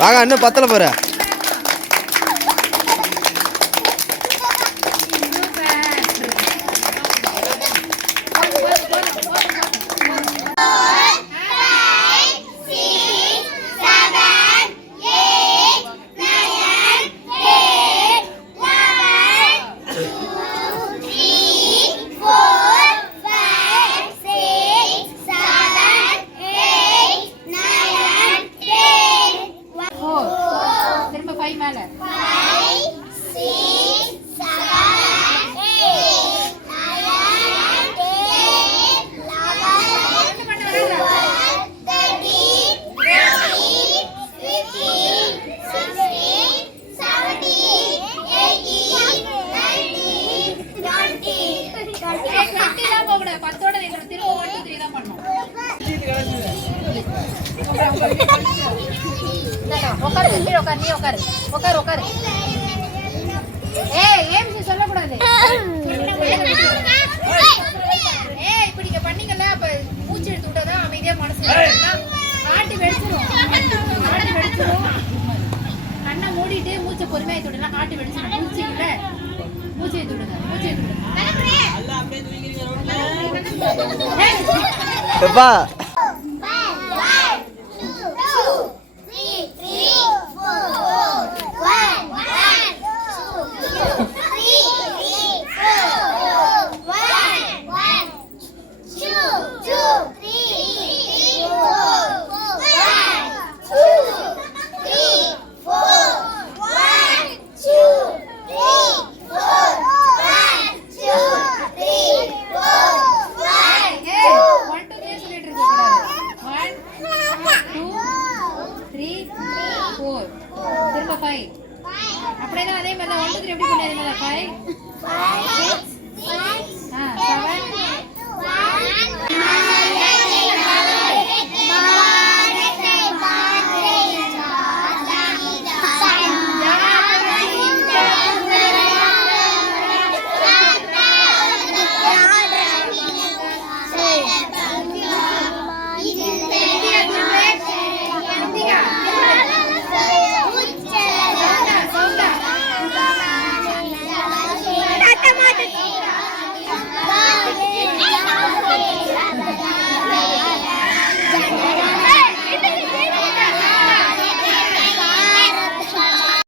வாங்க இன்னும் பத்தல போற. சொல்லக்கூடாது. இப்ப நீங்க பண்ணீங்கல்ல, அப்ப மூச்சு எடுத்து விட்டாதான் அமைதியா மனசு ஆட்டி வெடிச்சிரும். கண்ணை மூடிட்டு மூச்சை பொறுமையா விடுனா ஆட்டி வெடிச்சிடும். மூச்சு எடுத்து விடுங்க. அப்படியேதான் அதே மாதிரி 1 2 3 எப்படி பண்ணி அதே மாதிரி 5 6 7 8